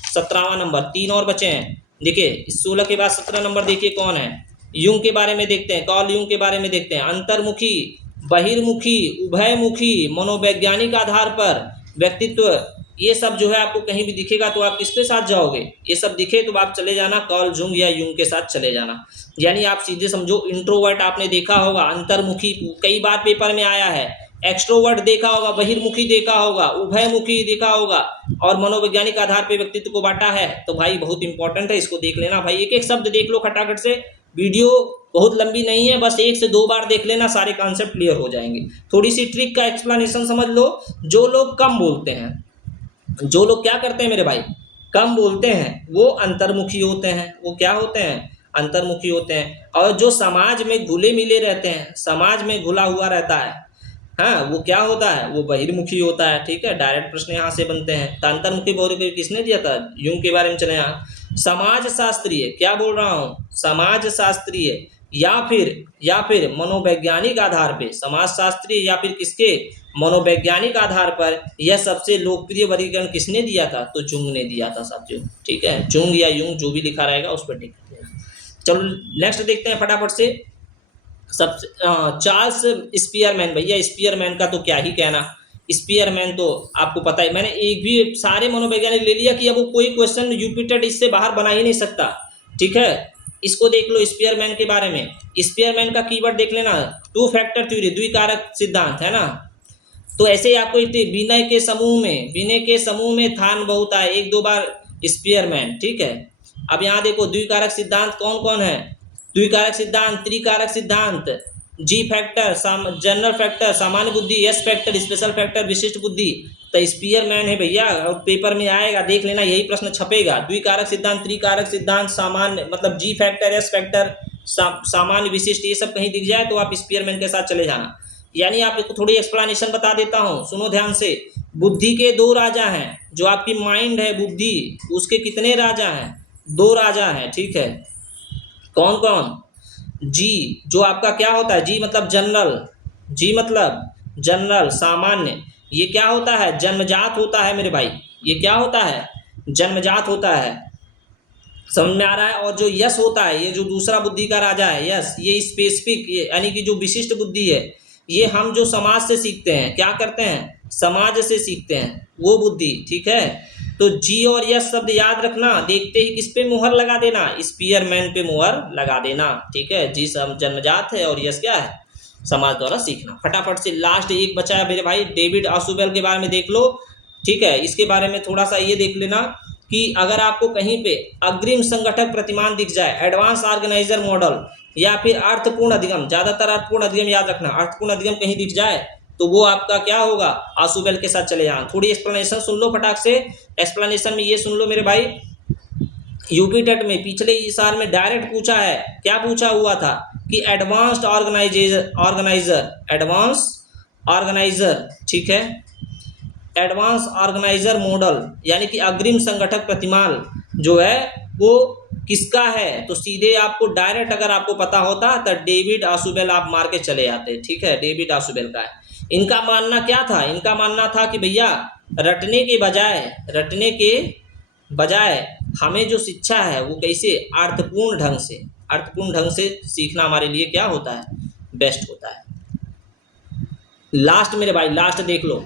17वां नंबर, 3 और बचे हैं। देखिए 16 के बाद 17 नंबर देखिए कौन है। युंग के बारे में देखते हैं, कार्ल युंग के बारे में देखते हैं। अंतर्मुखी, बहिर्मुखी, उभयमुखी, मनोवैज्ञानिक आधार पर व्यक्तित्व, ये सब जो है आपको कहीं भी दिखेगा तो आप किसके साथ जाओगे, ये सब दिखे तो आप चले जाना कार्ल जुंग या युंग के साथ चले जाना। यानी आप सीधे समझो, इंट्रोवर्ट आपने देखा होगा, अंतर्मुखी कई बार पेपर में आया है, एक्सट्रोवर्ट देखा होगा, बहिर्मुखी देखा होगा, उभयमुखी देखा होगा, और मनोवैज्ञानिक आधार पर व्यक्तित्व को बांटा है। तो भाई बहुत इंपॉर्टेंट है, इसको देख लेना भाई, एक एक शब्द देख लो खटाखट से। वीडियो बहुत लंबी नहीं है, बस 1 से 2 बार देख लेना, सारे कॉन्सेप्ट क्लियर हो जाएंगे। थोड़ी सी ट्रिक का एक्सप्लेनेशन समझ लो। जो लोग कम बोलते हैं, जो लोग क्या करते हैं मेरे भाई, कम बोलते हैं, वो अंतर्मुखी होते हैं। वो क्या होते हैं, अंतर्मुखी होते हैं। और जो समाज में घुले मिले रहते हैं, समाज में घुला हुआ रहता है, हाँ, वो क्या होता है, वो बहिर्मुखी होता है। ठीक है, डायरेक्ट प्रश्न यहाँ से बनते हैं। तो अंतर्मुखी बहुमुखी किसने दिया था, युंग के बारे में चले यहाँ। समाज शास्त्रीय, क्या बोल रहा हूँ, समाज शास्त्रीय या फिर मनोवैज्ञानिक आधार पे, समाज शास्त्रीय या फिर किसके, मनोवैज्ञानिक आधार पर यह सबसे लोकप्रिय वर्गीकरण किसने दिया था, तो जुंग ने दिया था साथियों। ठीक है, जुंग या युंग जो भी लिखा रहेगा उस पर टिक देना। चलो नेक्स्ट देखते हैं फटाफट से। सबसे चार्ल्स स्पीयरमैन, भैया स्पीयरमैन का तो क्या ही कहना। स्पीयरमैन तो आपको पता है, मैंने एक भी सारे मनोवैज्ञानिक ले लिया कि अब वो कोई क्वेश्चन यूपी टेट इससे बाहर बना ही नहीं सकता। ठीक है, इसको देख लो स्पीयरमैन के बारे में। स्पीयरमैन का कीवर्ड देख लेना, 2 फैक्टर थ्योरी, द्विकारक सिद्धांत, है ना। तो ऐसे ही आपको विनय के समूह में थान बहुत आए, 1-2 बार स्पीयरमैन। ठीक है, अब यहाँ देखो द्विकारक सिद्धांत कौन कौन है, द्विकारक सिद्धांत, त्रिकारक सिद्धांत, जी फैक्टर, जनरल फैक्टर, सामान्य बुद्धि, एस फैक्टर, स्पेशल फैक्टर, विशिष्ट बुद्धि। तो स्पीयरमैन है भैया, और पेपर में आएगा, देख लेना, यही प्रश्न छपेगा। द्विकारक सिद्धांत, त्रिकारक सिद्धांत, सामान्य मतलब जी फैक्टर, एस फैक्टर, सामान्य, विशिष्ट, ये सब कहीं दिख जाए तो आप स्पीयरमैन के साथ चले जाना। यानी आपको थोड़ी एक्सप्लेनेशन बता देता हूँ, सुनो ध्यान से। बुद्धि के 2 राजा हैं, जो आपकी माइंड है बुद्धि, उसके कितने राजा हैं, 2 राजा हैं। ठीक है, कौन कौन, जी जो आपका क्या होता है, जी मतलब जनरल, जी मतलब जनरल, सामान्य, ये क्या होता है, जन्मजात होता है मेरे भाई, ये क्या होता है, जन्मजात होता है, समझ में आ रहा है। और जो यश होता है, ये जो दूसरा बुद्धि का राजा है यश, ये स्पेसिफिक, यानी कि जो विशिष्ट बुद्धि है, ये हम जो समाज से सीखते हैं, क्या करते हैं, समाज से सीखते हैं, वो बुद्धि। ठीक है, तो जी और यश शब्द याद रखना, देखते ही किस पे मुहर लगा देना, स्पीयरमैन पे मुहर लगा देना। ठीक है, जी जन्मजात है और यश क्या है, समाज द्वारा सीखना। फटाफट से लास्ट एक बचा है मेरे भाई, डेविड ऑसुबेल के बारे में देख लो। ठीक है, इसके बारे में थोड़ा सा ये देख लेना कि अगर आपको कहीं पे अग्रिम संगठक प्रतिमान दिख जाए, एडवांस ऑर्गेनाइजर मॉडल, या फिर अर्थपूर्ण अधिगम, ज्यादातर अर्थपूर्ण अधिगम याद रखना, अर्थपूर्ण अधिगम कहीं दिख जाए तो वो आपका क्या होगा, ऑसुबेल के साथ चले जाना। थोड़ी एक्सप्लेनेशन सुन लो फटाक से। एक्सप्लेनेशन में ये सुन लो मेरे भाई, यूपी टेट में पिछले साल में डायरेक्ट पूछा है, क्या पूछा हुआ था कि एडवांस्ड ऑर्गेनाइजर, ठीक है, एडवांस ऑर्गेनाइजर मॉडल, यानी कि अग्रिम संगठक प्रतिमान जो है वो किसका है, तो सीधे आपको डायरेक्ट अगर आपको पता होता तो डेविड ऑसुबेल आप मार के चले जाते। ठीक है, डेविड ऑसुबेल का है। इनका मानना क्या था, इनका मानना था कि भैया रटने के बजाय हमें जो शिक्षा है वो कैसे अर्थपूर्ण ढंग से सीखना हमारे लिए क्या होता है, बेस्ट होता है। लास्ट मेरे भाई, लास्ट देख लो,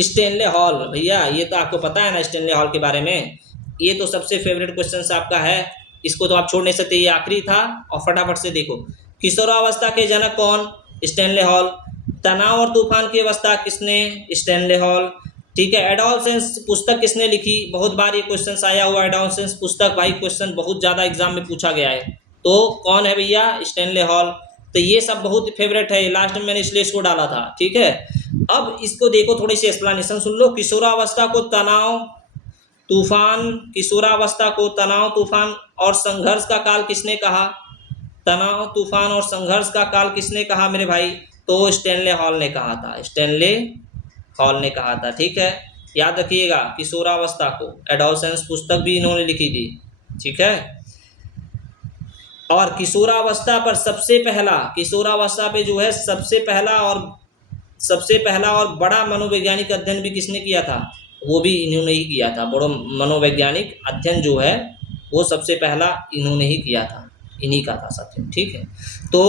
स्टेनले हॉल, भैया ये तो आपको पता है ना स्टेनले हॉल के बारे में, ये तो सबसे फेवरेट क्वेश्चन आपका है, इसको तो आप छोड़ नहीं सकते, ये आखिरी था। और फटाफट से देखो, किशोरावस्था के जनक कौन, स्टेनले हॉल। तनाव और तूफान की अवस्था किसने, स्टेनले हॉल। ठीक है, एडोलसेंस पुस्तक किसने लिखी, बहुत बार ये क्वेश्चन आया हुआ, एडोलसेंस पुस्तक, भाई क्वेश्चन बहुत ज़्यादा एग्जाम में पूछा गया है, तो कौन है भैया, स्टेनले हॉल। तो ये सब बहुत फेवरेट है, लास्ट में मैंने इसलिए इसको डाला था। ठीक है, अब इसको देखो, थोड़ी सी एक्सप्लेनेशन सुन लो। किशोरावस्था को तनाव तूफान और संघर्ष का काल किसने कहा, तनाव तूफान और संघर्ष का काल किसने कहा मेरे भाई, तो स्टेनले हॉल ने कहा था। ठीक है, याद रखिएगा किशोरावस्था को, एडोलसेंस पुस्तक भी इन्होंने लिखी थी। ठीक है, और किशोरावस्था पे जो है सबसे पहला और बड़ा मनोवैज्ञानिक अध्ययन भी किसने किया था, वो भी इन्होंने ही किया था। बड़ा मनोवैज्ञानिक अध्ययन जो है वो सबसे पहला इन्होंने ही किया था। इन्हीं का था साथियों। ठीक है, तो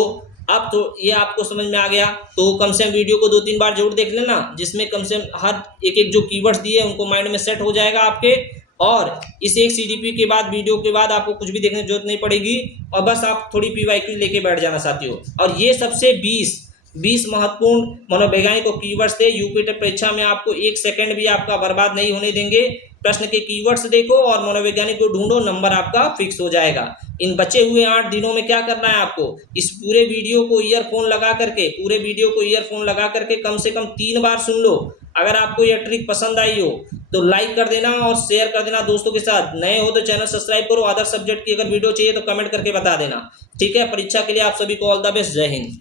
अब तो ये आपको समझ में आ गया। तो कम से कम वीडियो को 2-3 बार जरूर देख लेना, जिसमें कम से कम हर एक जो कीवर्ड्स दिए उनको माइंड में सेट हो जाएगा आपके। और इस एक सीडीपी के बाद, वीडियो के बाद आपको कुछ भी देखने की जरूरत नहीं पड़ेगी, और बस आप थोड़ी पीवाईक्यू लेके बैठ जाना साथियों। और ये सबसे 20 महत्वपूर्ण मनोवैज्ञानिक कीवर्ड्स थे। यूपी टेट परीक्षा में आपको 1 सेकंड भी आपका बर्बाद नहीं होने देंगे। प्रश्न के कीवर्ड्स देखो और मनोवैज्ञानिक को ढूंढो, नंबर आपका फिक्स हो जाएगा। इन बचे हुए 8 दिनों में क्या करना है आपको, इस पूरे वीडियो को ईयरफोन लगा करके, कम से कम 3 बार सुन लो। अगर आपको यह ट्रिक पसंद आई हो तो लाइक कर देना और शेयर कर देना दोस्तों के साथ। नए हो तो चैनल सब्सक्राइब करो। अदर सब्जेक्ट की अगर वीडियो चाहिए तो कमेंट करके बता देना। ठीक है, परीक्षा के लिए आप सभी को ऑल द बेस्ट। जय हिंद।